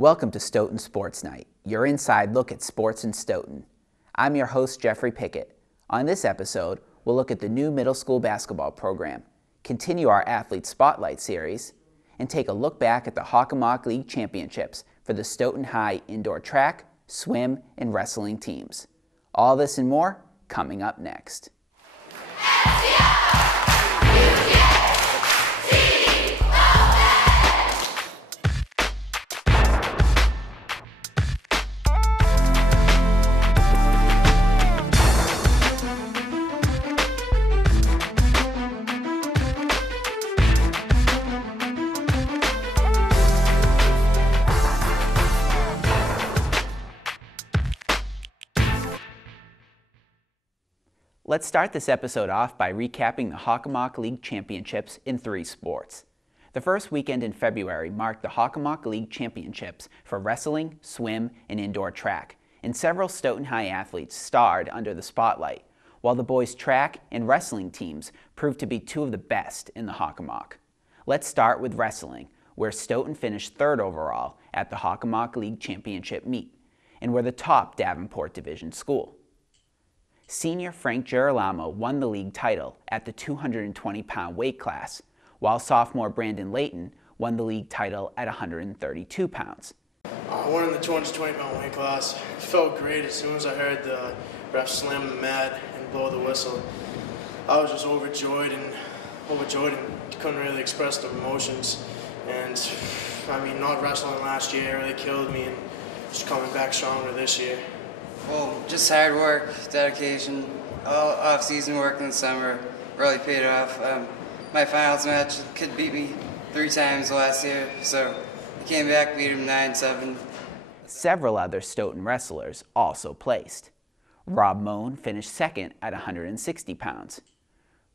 Welcome to Stoughton Sports Night, your inside look at sports in Stoughton. I'm your host, Jeffrey Pickette. On this episode, we'll look at the new middle school basketball program, continue our Athlete Spotlight series, and take a look back at the Hocks.mark League Championships for the Stoughton High indoor track, swim, and wrestling teams. All this and more coming up next. Let's start this episode off by recapping the Hocks.mark League Championships in 3 sports. The first weekend in February marked the Hocks.mark League Championships for wrestling, swim, and indoor track, and several Stoughton High athletes starred under the spotlight, while the boys' track and wrestling teams proved to be 2 of the best in the Hocks.mark. Let's start with wrestling, where Stoughton finished 3rd overall at the Hocks.mark League Championship meet, and were the top Davenport Division school. Senior Frank Girolamo won the league title at the 220-pound weight class, while sophomore Brandon Layton won the league title at 132 pounds. I won in the 220-pound weight class. It felt great as soon as I heard the ref slam the mat and blow the whistle. I was just overjoyed and couldn't really express the emotions. And I mean, not wrestling last year really killed me, and just coming back stronger this year. Well, just hard work, dedication, all off-season work in the summer really paid off. My finals match, kid beat me 3 times last year, so I came back, beat him 9-7. Several other Stoughton wrestlers also placed. Rob Moan finished 2nd at 160 pounds.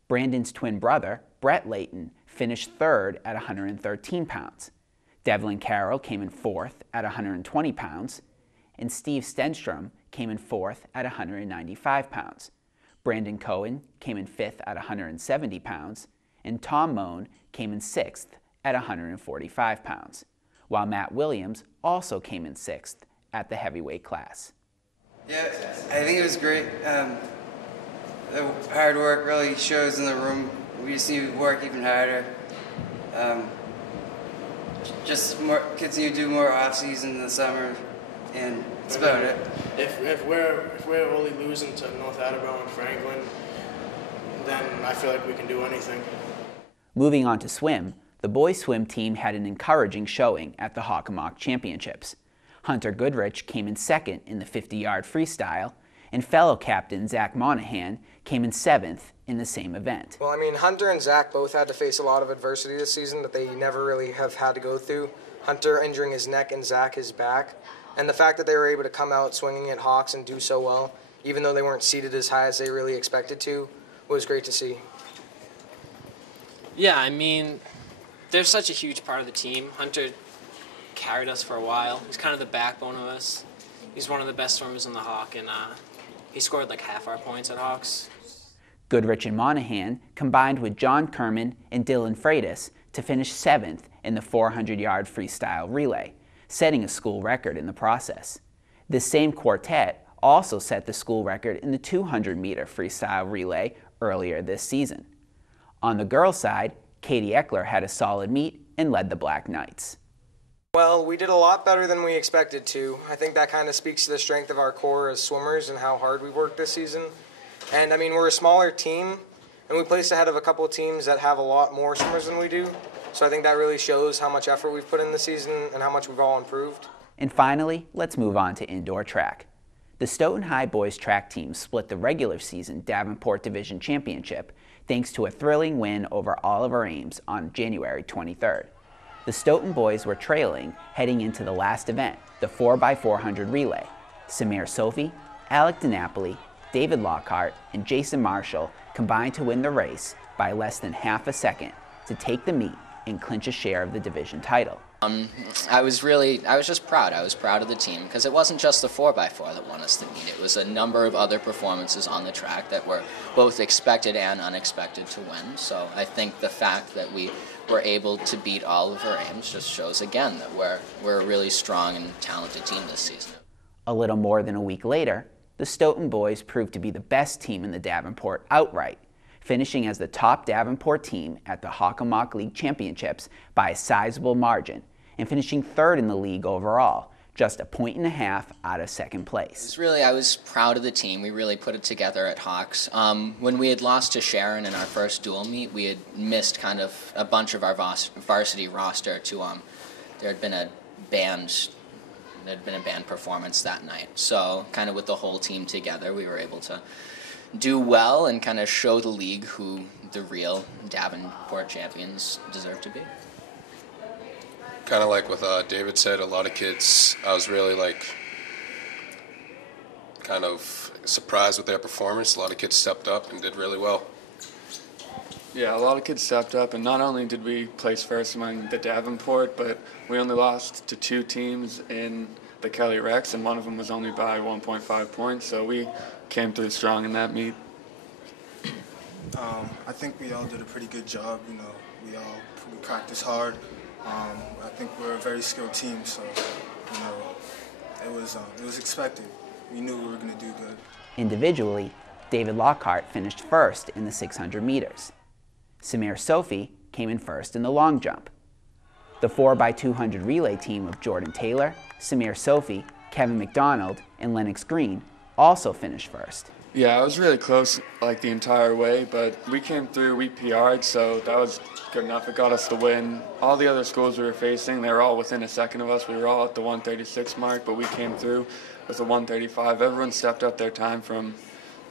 Brandon's twin brother, Brett Layton, finished 3rd at 113 pounds. Devlin Carroll came in 4th at 120 pounds. And Steve Stenstrom came in 4th at 195 pounds. Brandon Cohen came in 5th at 170 pounds, and Tom Moan came in 6th at 145 pounds, while Matt Williams also came in 6th at the heavyweight class. Yeah, I think it was great. The hard work really shows in the room. We just need to work even harder. Just continue to do more off-season in the summer. And that's about it. If we're only losing to North Attleboro and Franklin, then I feel like we can do anything. Moving on to swim, the boys' swim team had an encouraging showing at the Hocks.mark Championships. Hunter Goodrich came in 2nd in the 50-yard freestyle, and fellow captain Zach Monahan came in 7th in the same event. Well, I mean, Hunter and Zach both had to face a lot of adversity this season that they never really have had to go through. Hunter injuring his neck and Zach his back. And the fact that they were able to come out swinging at Hawks and do so well, even though they weren't seated as high as they really expected to, was great to see. Yeah, I mean, they're such a huge part of the team. Hunter carried us for a while. He's kind of the backbone of us. He's one of the best swimmers in the Hawk, and he scored like half our points at Hawks. Goodrich and Monahan combined with John Kerman and Dylan Freitas to finish 7th in the 400-yard freestyle relay, setting a school record in the process. This same quartet also set the school record in the 200-meter freestyle relay earlier this season. On the girls' side, Katie Eckler had a solid meet and led the Black Knights. Well, we did a lot better than we expected to. I think that kind of speaks to the strength of our core as swimmers and how hard we worked this season. And I mean, we're a smaller team, and we placed ahead of a couple of teams that have a lot more swimmers than we do. So I think that really shows how much effort we've put in this season and how much we've all improved. And finally, let's move on to indoor track. The Stoughton High boys track team split the regular season Davenport Division Championship thanks to a thrilling win over Oliver Ames on January 23rd. The Stoughton boys were trailing heading into the last event, the 4x400 relay. Samir Sophie, Alec DiNapoli, David Lockhart, and Jason Marshall combined to win the race by less than half a second to take the meet and clinch a share of the division title. I was just proud. I was proud of the team because it wasn't just the 4x4 that won us the meet. It was a number of other performances on the track that were both expected and unexpected to win. So I think the fact that we were able to beat all of our aims just shows again that we're a really strong and talented team this season. A little more than a week later, the Stoughton boys proved to be the best team in the Davenport outright, finishing as the top Davenport team at the Hocks.mark League Championships by a sizable margin, and finishing third in the league overall, just 1.5 points out of second place. I was proud of the team. We really put it together at Hocks. When we had lost to Sharon in our first dual meet, we had missed kind of a bunch of our varsity roster to there had been a band performance that night. So kind of with the whole team together, we were able to do well and kind of show the league who the real Davenport champions deserve to be. Kind of like what David said, a lot of kids, I was really kind of surprised with their performance. A lot of kids stepped up and did really well. Yeah, a lot of kids stepped up, and not only did we place first among the Davenport, but we only lost to 2 teams in the Kelly Rex, and one of them was only by 1.5 points, so we came through strong in that meet. I think we all did a pretty good job. We practiced hard. I think we're a very skilled team, so it was expected. We knew we were going to do good. Individually, David Lockhart finished first in the 600 meters. Samir Sophie came in first in the long jump. The 4x200 relay team of Jordan Taylor, Samir Sophie, Kevin McDonald, and Lennox Green also finished first. Yeah, I was really close the entire way, but we came through, we PR'd, so that was good enough. It got us the win. All the other schools we were facing, they were all within a second of us. We were all at the 136 mark, but we came through with a 135. Everyone stepped up their time from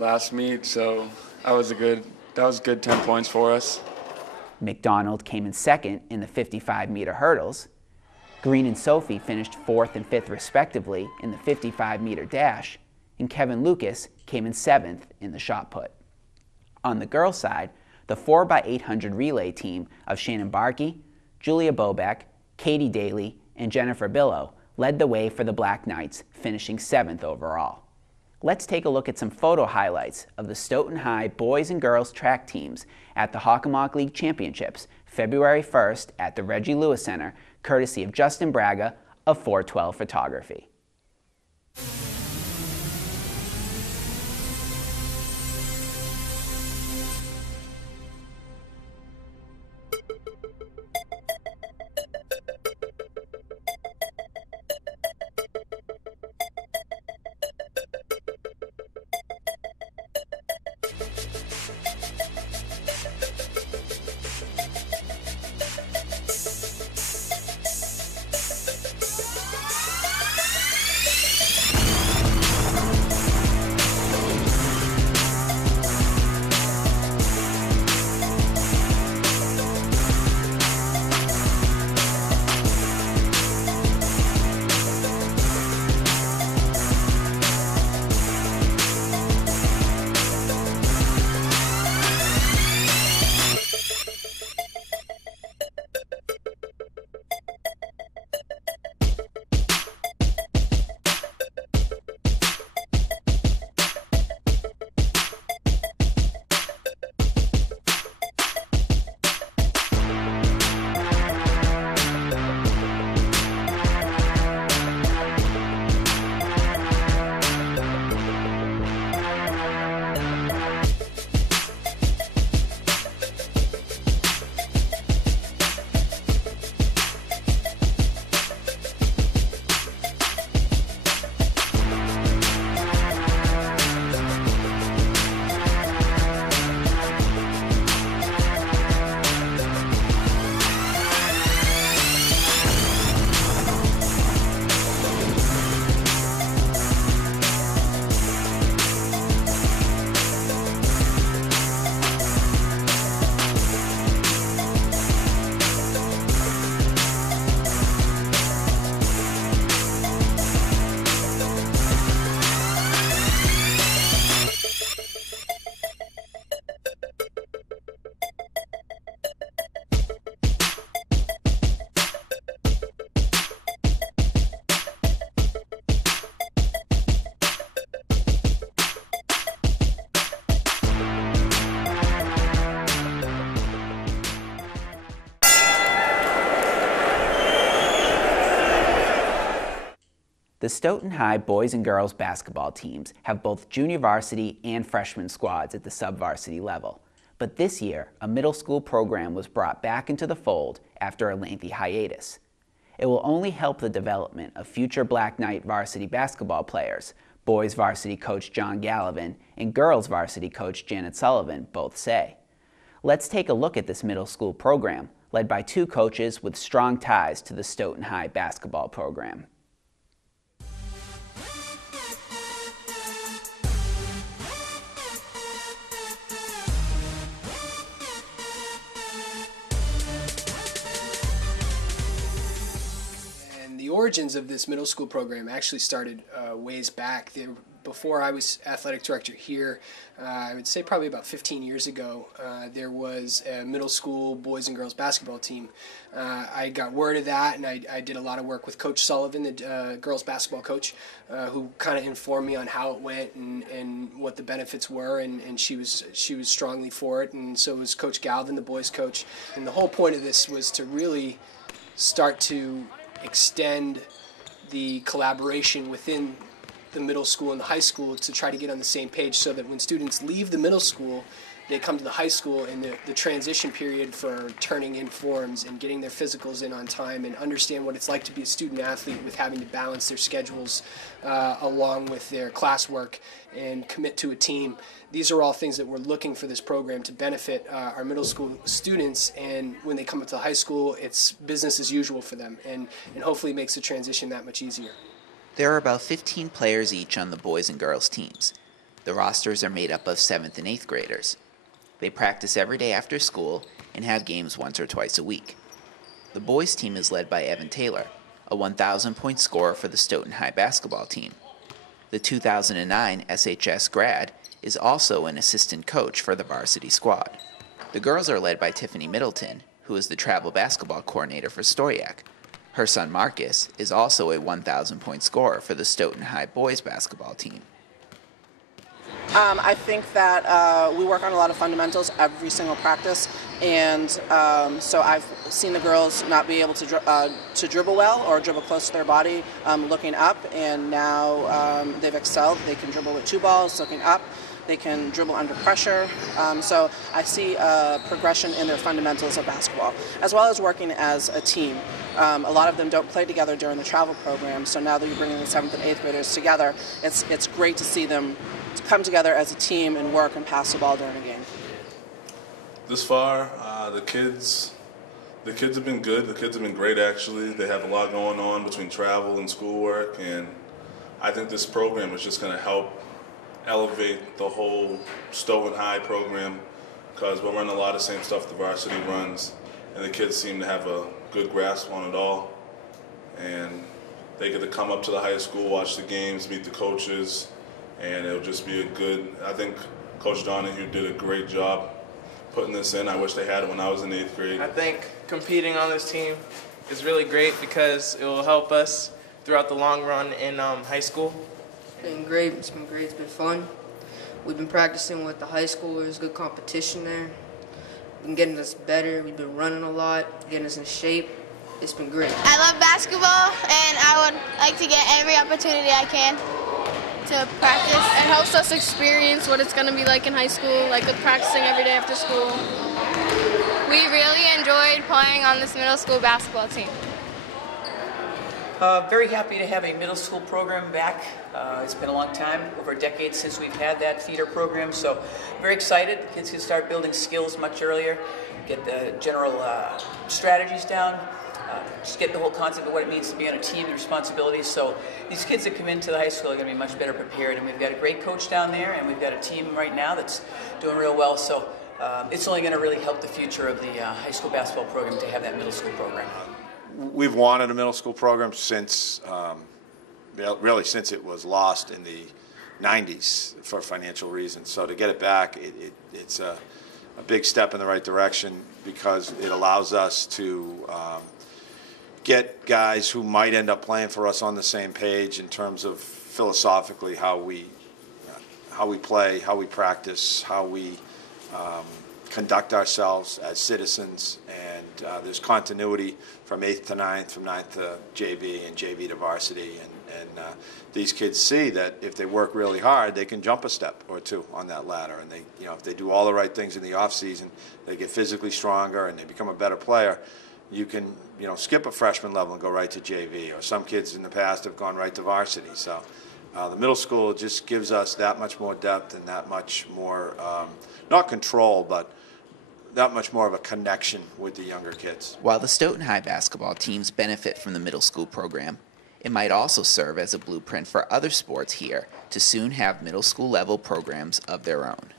last meet, so that was good 10 points for us. McDonald came in second in the 55-meter hurdles. Green and Sophie finished 4th and 5th respectively in the 55-meter dash, and Kevin Lucas came in 7th in the shot put. On the girls' side, the 4x800 relay team of Shannon Barkey, Julia Bobeck, Katie Daly, and Jennifer Billow led the way for the Black Knights, finishing 7th overall. Let's take a look at some photo highlights of the Stoughton High boys and girls track teams at the Hocks.mark League Championships, February 1st at the Reggie Lewis Center, courtesy of Justin Braga of 412 Photography. The Stoughton High boys and girls basketball teams have both junior varsity and freshman squads at the sub-varsity level. But this year, a middle school program was brought back into the fold after a lengthy hiatus. It will only help the development of future Black Knight varsity basketball players, boys varsity coach John Gallivan and girls varsity coach Janet Sullivan both say. Let's take a look at this middle school program, led by two coaches with strong ties to the Stoughton High basketball program. The origins of this middle school program actually started ways back. Before I was athletic director here, I would say probably about 15 years ago, there was a middle school boys and girls basketball team. I got word of that, and I did a lot of work with Coach Sullivan, the girls basketball coach, who kind of informed me on how it went and what the benefits were, and she was strongly for it, and so was Coach Galvin, the boys coach. And the whole point of this was to really start to extend the collaboration within the middle school and the high school to try to get on the same page, so that when students leave the middle school, they come to the high school, and the transition period for turning in forms and getting their physicals in on time and understand what it's like to be a student athlete with having to balance their schedules along with their classwork and commit to a team. These are all things that we're looking for this program to benefit our middle school students, and when they come up to high school, it's business as usual for them, and hopefully makes the transition that much easier. There are about 15 players each on the boys and girls teams. The rosters are made up of 7th and 8th graders. They practice every day after school and have games once or twice a week. The boys team is led by Evan Taylor, a 1,000-point scorer for the Stoughton High basketball team. The 2009 SHS grad is also an assistant coach for the varsity squad. The girls are led by Tiffany Middleton, who is the travel basketball coordinator for Stoyak. Her son Marcus is also a 1,000-point scorer for the Stoughton High boys basketball team. I think that we work on a lot of fundamentals every single practice, and so I've seen the girls not be able to dribble well or dribble close to their body looking up, and now they've excelled. They can dribble with two balls looking up. They can dribble under pressure. So I see progression in their fundamentals of basketball, as well as working as a team. A lot of them don't play together during the travel program, so now that you're bringing the 7th and 8th graders together, it's great to see them come together as a team and work and pass the ball during a game. This far, the kids have been good. The kids have been great, actually. They have a lot going on between travel and schoolwork, and I think this program is just going to help elevate the whole Stoughton High program, because we're running a lot of the same stuff the varsity runs, and the kids seem to have a good grasp on it all. And they get to come up to the high school, watch the games, meet the coaches, and it'll just be a good, I think Coach Donahue did a great job putting this in. I wish they had it when I was in 8th grade. I think competing on this team is really great because it will help us throughout the long run in high school. It's been great. It's been great. It's been fun. We've been practicing with the high schoolers, good competition there. Been getting us better. We've been running a lot, getting us in shape. It's been great. I love basketball, and I would like to get every opportunity I can to practice. It helps us experience what it's going to be like in high school, like with practicing every day after school. We really enjoyed playing on this middle school basketball team. Very happy to have a middle school program back. It's been a long time, over a decade since we've had that feeder program, so very excited. Kids can start building skills much earlier, get the general strategies down, just get the whole concept of what it means to be on a team and responsibilities. So these kids that come into the high school are going to be much better prepared, and we've got a great coach down there, and we've got a team right now that's doing real well. So it's only going to really help the future of the high school basketball program to have that middle school program. We've wanted a middle school program since, really since it was lost in the 90s for financial reasons. So to get it back, it's a big step in the right direction, because it allows us to get guys who might end up playing for us on the same page in terms of philosophically how we play, how we practice, how we conduct ourselves as citizens, and there's continuity from 8th to 9th, from 9th to JV and JV to varsity, And these kids see that if they work really hard, they can jump a step or two on that ladder. And they, if they do all the right things in the off season, they get physically stronger and they become a better player. You can, skip a freshman level and go right to JV. Or some kids in the past have gone right to varsity. So the middle school just gives us that much more depth and that much more, not control, but that much more of a connection with the younger kids. While the Stoughton High basketball teams benefit from the middle school program, it might also serve as a blueprint for other sports here to soon have middle school level programs of their own.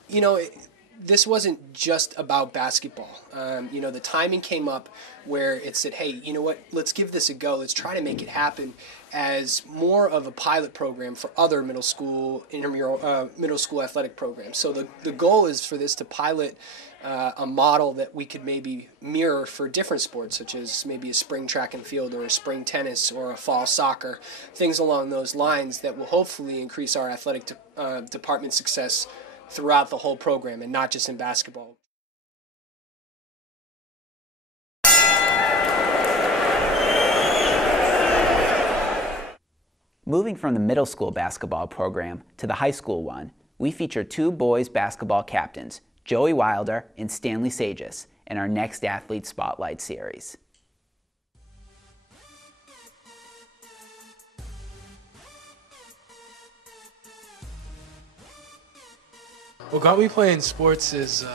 This wasn't just about basketball. The timing came up where it said, hey, you know what, let's give this a go. Let's try to make it happen as more of a pilot program for other middle school, middle school athletic programs. So the goal is for this to pilot a model that we could maybe mirror for different sports, such as maybe a spring track and field or a spring tennis or a fall soccer, things along those lines that will hopefully increase our athletic department success throughout the whole program and not just in basketball. Moving from the middle school basketball program to the high school one, we feature two boys basketball captains, Joey Wilder and Stanley Sages, in our next Athlete Spotlight series. What got me playing sports is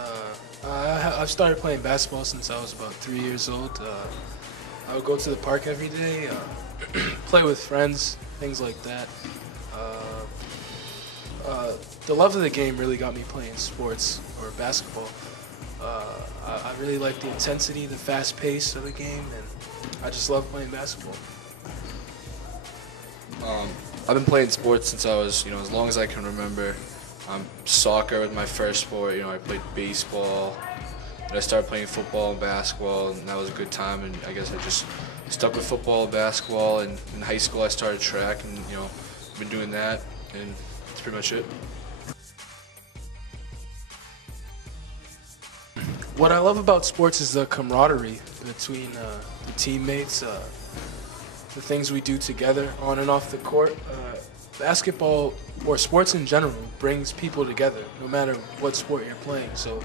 I've started playing basketball since I was about 3 years old. I would go to the park every day, play with friends, things like that. The love of the game really got me playing sports or basketball. I really like the intensity, the fast pace of the game, and I just love playing basketball. I've been playing sports since I was, as long as I can remember. Soccer was my first sport. I played baseball. But I started playing football and basketball, and that was a good time. And I guess I just stuck with football and basketball. And in high school, I started track, and I've been doing that, and that's pretty much it. What I love about sports is the camaraderie between the teammates, the things we do together on and off the court. Basketball, or sports in general, brings people together, no matter what sport you're playing. So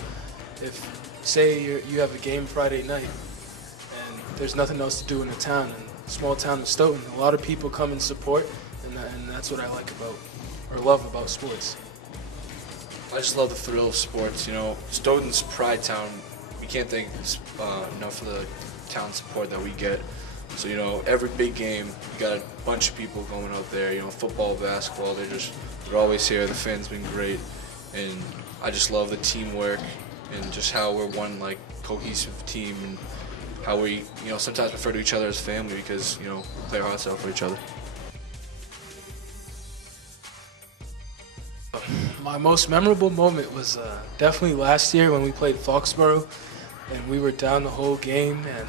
if, say, you have a game Friday night, and there's nothing else to do in the town, in a small town of Stoughton, a lot of people come and support, and that's what I like about, or love about sports. I just love the thrill of sports. Stoughton's pride town. We can't thank enough for the town support that we get. So, every big game, you got a bunch of people going out there, football, basketball, they're always here. The fans been great, and I just love the teamwork and just how we're one, cohesive team, and how we, sometimes refer to each other as family because, we play our hearts out for each other. My most memorable moment was definitely last year when we played Hocks.mark, and we were down the whole game, and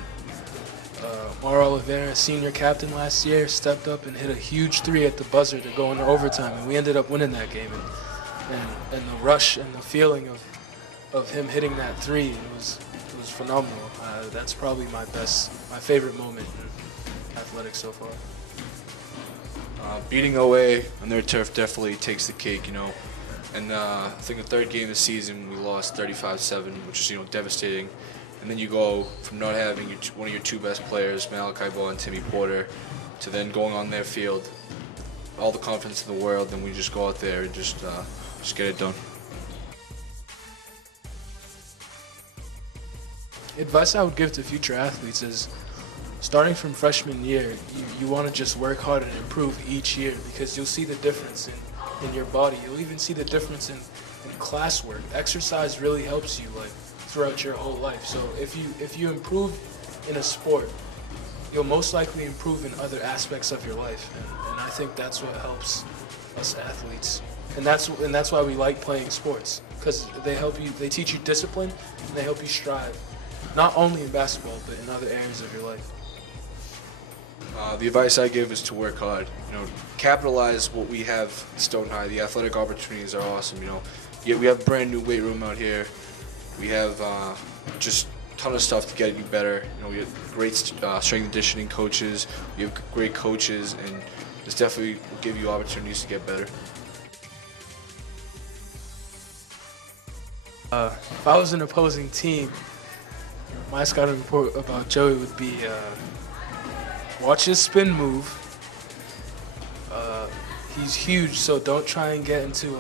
Mauro Oliveira, senior captain last year, stepped up and hit a huge three at the buzzer to go into overtime, and we ended up winning that game. And the rush and the feeling of him hitting that three, it was phenomenal. That's probably my favorite moment in athletics so far. Beating OA on their turf definitely takes the cake, And I think the third game of the season we lost 35-7, which is devastating. And then you go from not having one of your two best players, Malachi Ball and Timmy Porter, to then going on their field, all the confidence in the world, then we just go out there and just get it done. Advice I would give to future athletes is, starting from freshman year, you want to just work hard and improve each year, because you'll see the difference in your body. You'll even see the difference in classwork. Exercise really helps you throughout your whole life. So if you improve in a sport, you'll most likely improve in other aspects of your life, and I think that's what helps us athletes. And that's why we like playing sports, because they teach you discipline, and they help you strive, not only in basketball but in other areas of your life. The advice I give is to work hard. Capitalize what we have at Stoughton High. The athletic opportunities are awesome. We have a brand new weight room out here. We have just a ton of stuff to get you better. We have great strength and conditioning coaches. We have great coaches, and this definitely will give you opportunities to get better. If I was an opposing team, my scouting report about Joey would be watch his spin move. He's huge, so don't try and get into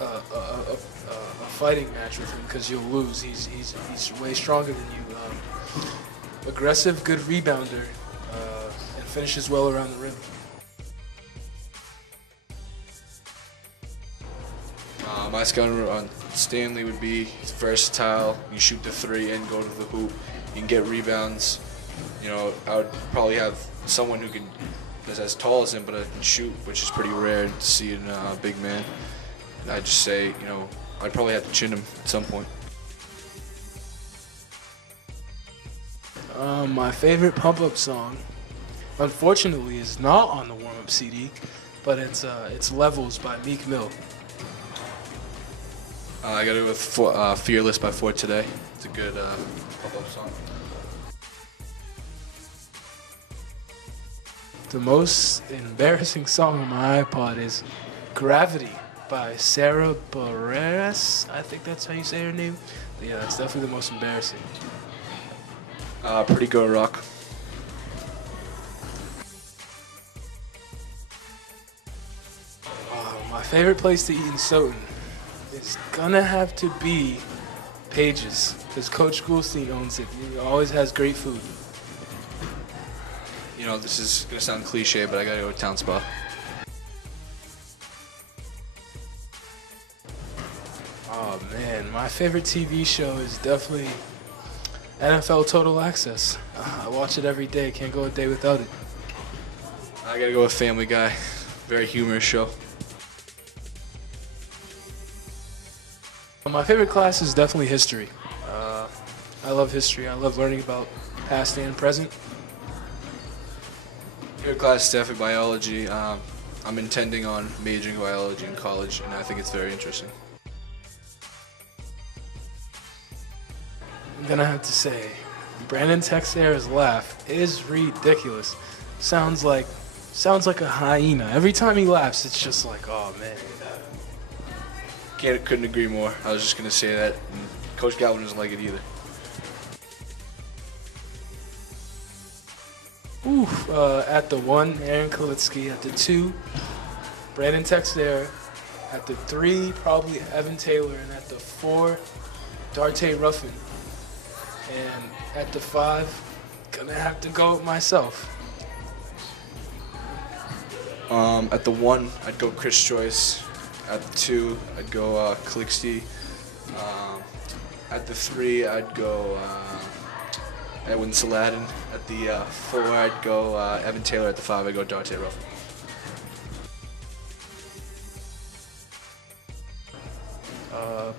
a fighting match with him because you'll lose. He's way stronger than you. Aggressive, good rebounder, and finishes well around the rim. My scouting on Stanley would be he's versatile. You shoot the three and go to the hoop. You can get rebounds. You know, I would probably have someone who is as tall as him but can shoot, which is pretty rare to see in a big man. And I'd just say, you know, I'd probably have to chin him at some point. My favorite pump-up song, unfortunately, is not on the warm-up CD, but it's Levels by Meek Mill. I got to go with Fearless by For Today. It's a good pop-up song. The most embarrassing song on my iPod is Gravity by Sarah Bareilles. I think that's how you say her name. But yeah, it's definitely the most embarrassing. Pretty Good Rock. My favorite place to eat in Stoughton is gonna have to be Pages, because Coach Goulstein owns it. He always has great food. You know, this is gonna sound cliche, but I gotta go with Town Spa. Oh man, my favorite TV show is definitely NFL Total Access. I watch it every day, can't go a day without it. I gotta go with Family Guy. Very humorous show. My favorite class is definitely history. I love history. I love learning about past and present. Favorite class is definitely biology. I'm intending on majoring in biology in college, and I think it's very interesting. I'm gonna have to say, Brandon Texera's laugh is ridiculous. Sounds like a hyena. Every time he laughs, it's just like, oh man. Couldn't agree more. I was just gonna say that. And Coach Galvin doesn't like it either. At the 1, Aaron Kalitsky. At the 2, Brandon Texera. At the 3, probably Evan Taylor. And at the 4, Darte Ruffin. And at the 5, gonna have to go with myself. At the 1, I'd go Chris Joyce. At the 2, I'd go Kalixty. At the 3, I'd go Edwin Saladin. At the 4, I'd go Evan Taylor. At the 5, I'd go Darte Ruffin.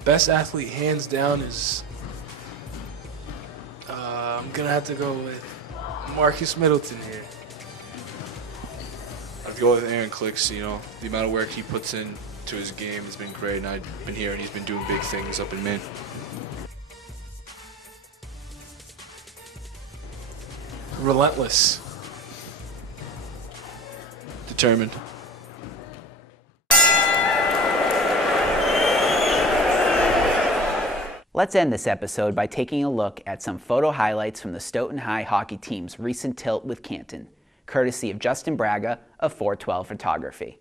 Best athlete, hands down, is I'm gonna have to go with Marcus Middleton here. I'd go with Aaron Kalixty. You know, the amount of work he puts in to his game has been great, and I've been here and he's been doing big things up in Maine. Relentless. Determined. Let's end this episode by taking a look at some photo highlights from the Stoughton High hockey team's recent tilt with Canton, courtesy of Justin Braga of 412 Photography.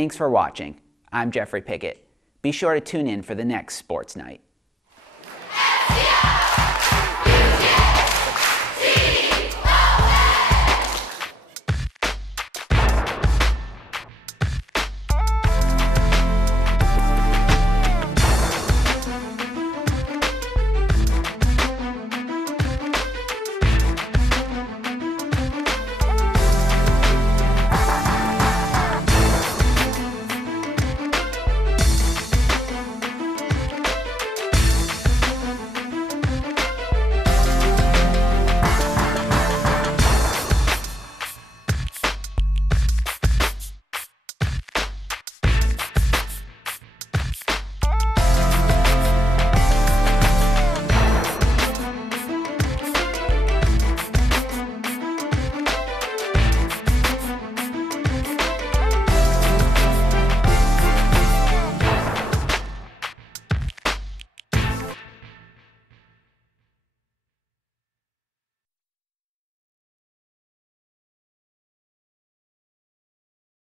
Thanks for watching. I'm Jeffrey Pickette. Be sure to tune in for the next Sports Night.